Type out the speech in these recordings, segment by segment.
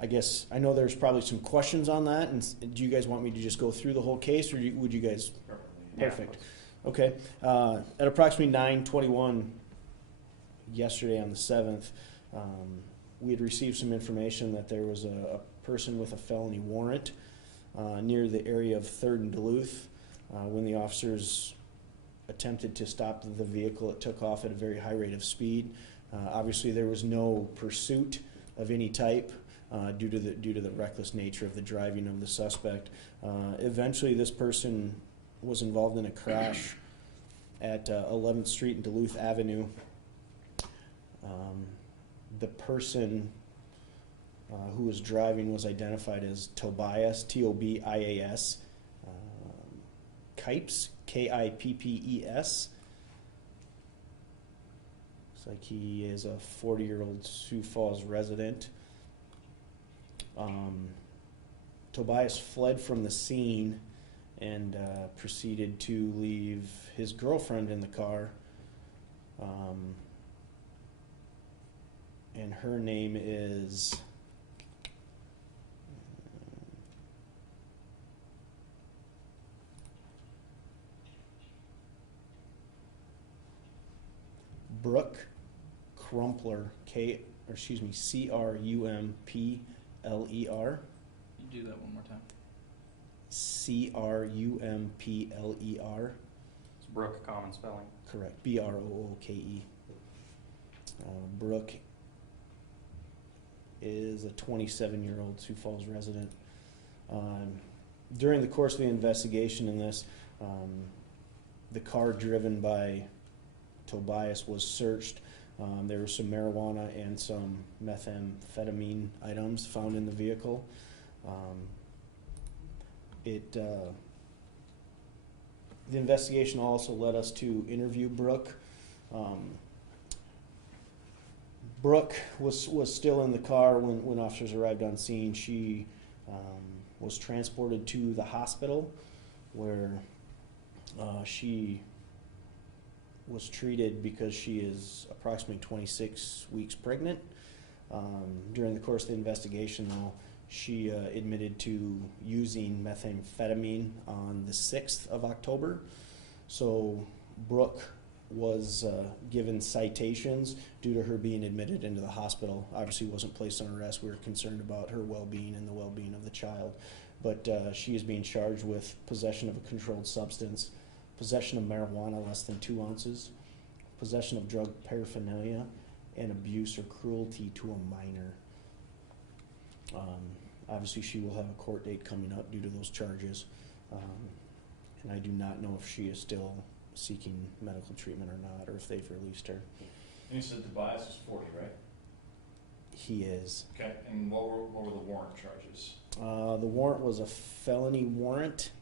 I guess I know there's probably some questions on that, and do you guys want me to just go through the whole case, or would you guys? Perfect. Okay. At approximately 9:21 yesterday on the 7th, we had received some information that there was a person with a felony warrant near the area of 3rd and Duluth. When the officers attempted to stop the vehicle, it took off at a very high rate of speed. Obviously, there was no pursuit of any type due to the reckless nature of the driving of the suspect. Eventually, this person was involved in a crash at 11th Street and Duluth Avenue. The person who was driving was identified as Tobias, Tobias, Kippes, Kippes. Looks like he is a 40-year-old Sioux Falls resident. Tobias fled from the scene and proceeded to leave his girlfriend in the car. And her name is Brooke Crumpler, Crumpler. You do that one more time. Crumpler. It's Brooke, common spelling. Correct. Brooke. Brooke is a 27-year-old Sioux Falls resident. During the course of the investigation in this, the car driven by Tobias was searched. There was some marijuana and some methamphetamine items found in the vehicle. The investigation also led us to interview Brooke. Brooke was still in the car when officers arrived on scene. She was transported to the hospital where she was treated because she is approximately 26 weeks pregnant. During the course of the investigation, though, she admitted to using methamphetamine on the 6th of October. So Brooke was given citations due to her being admitted into the hospital. Obviously wasn't placed on arrest. We were concerned about her well-being and the well-being of the child. But she is being charged with possession of a controlled substance, possession of marijuana less than 2 ounces, possession of drug paraphernalia, and abuse or cruelty to a minor. Obviously, she will have a court date coming up due to those charges, and I do not know if she is still seeking medical treatment or not, or if they've released her. And you said Tobias is 40, right? He is. Okay, and what were the warrant charges? The warrant was a felony warrant.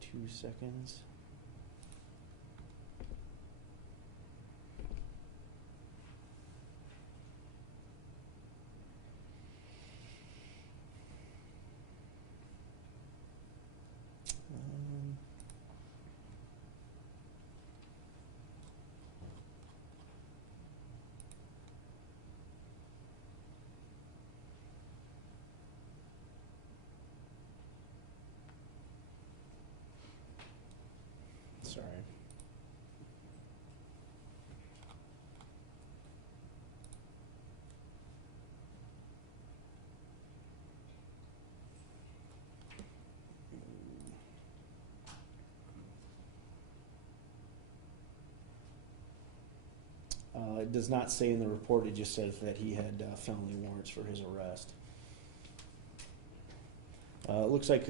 2 seconds. Sorry. It does not say in the report, it just says that he had felony warrants for his arrest. It looks like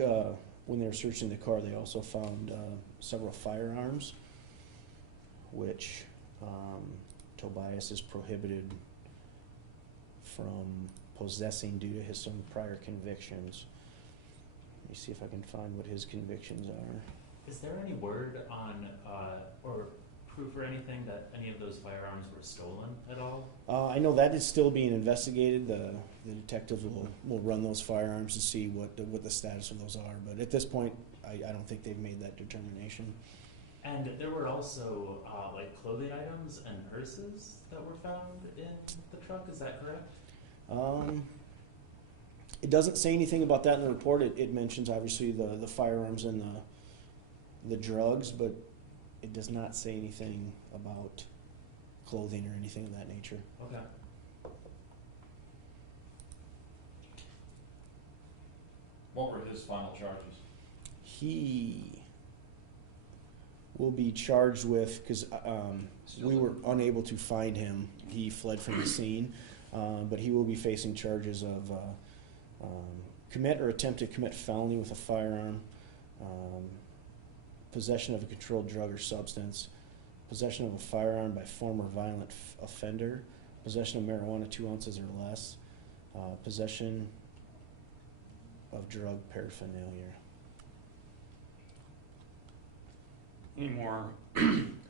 when they were searching the car, they also found several firearms, which Tobias is prohibited from possessing due to some prior convictions. Let me see if I can find what his convictions are. Is there any word on or proof or anything that any of those firearms were stolen at all? I know that is still being investigated. The detectives will run those firearms to see what the status of those are. But at this point, I don't think they've made that determination. And there were also like clothing items and purses that were found in the truck. Is that correct? It doesn't say anything about that in the report. It mentions obviously the firearms and the drugs, but it does not say anything about clothing or anything of that nature. Okay. What were his final charges? He will be charged with, because we were unable to find him. He fled from the scene, but he will be facing charges of commit or attempt to commit felony with a firearm, possession of a controlled drug or substance, possession of a firearm by former violent offender, possession of marijuana 2 ounces or less, possession of drug paraphernalia. Any more,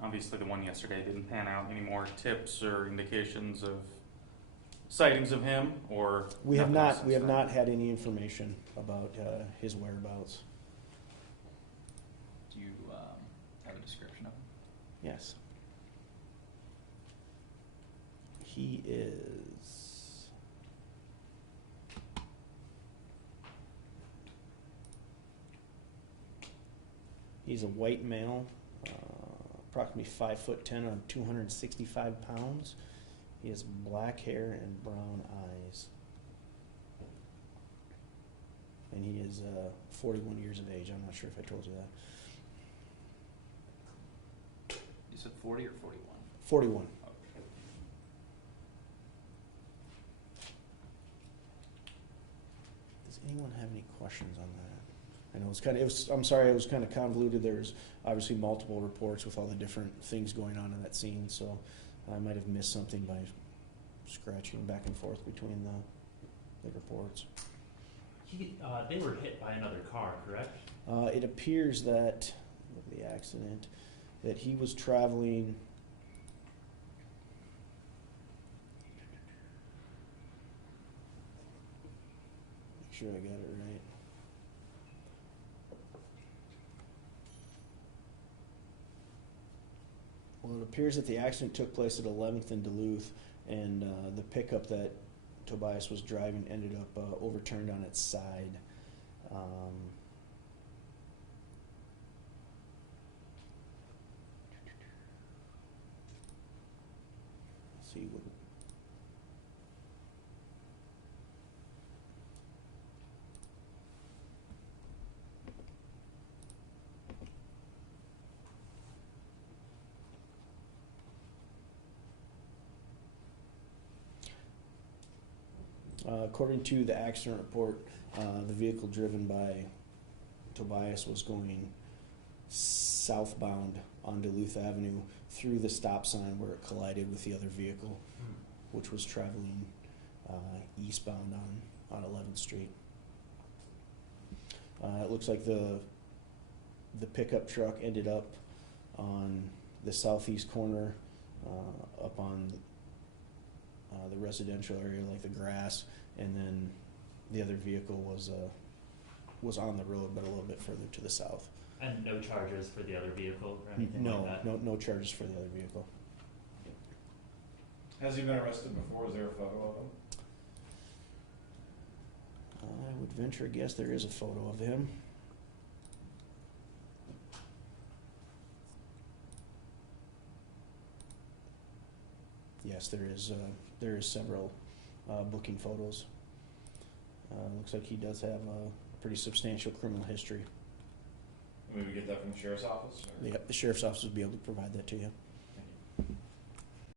obviously the one yesterday didn't pan out, any more tips or indications of sightings of him, or? We have nothing not. We have since then? not had any information about his whereabouts. Do you have a description of him? Yes. He is. He's a white male, approximately 5'10" on 265 pounds. He has black hair and brown eyes. And he is 41 years of age. I'm not sure if I told you that. You said 40 or 41? 41. Okay. Does anyone have any questions on that? I know I'm sorry, it was kind of convoluted. There's obviously multiple reports with all the different things going on in that scene, so I might have missed something by scratching back and forth between the reports. They were hit by another car, correct? It appears that, the accident, that he was traveling. Make sure I got it right. Well, it appears that the accident took place at 11th and Duluth, and the pickup that Tobias was driving ended up overturned on its side. Let's see what. According to the accident report, the vehicle driven by Tobias was going southbound on Duluth Avenue through the stop sign where it collided with the other vehicle, which was traveling eastbound on 11th Street. It looks like the pickup truck ended up on the southeast corner, up on the residential area, like the grass, and then the other vehicle was on the road, but a little bit further to the south. And no charges for the other vehicle or anything like that? No charges for the other vehicle. Has he been arrested before? Is there a photo of him? I would venture a guess there is a photo of him. Yes, there is several booking photos. Looks like he does have a pretty substantial criminal history. Maybe get that from the sheriff's office? Or? The sheriff's office would be able to provide that to you.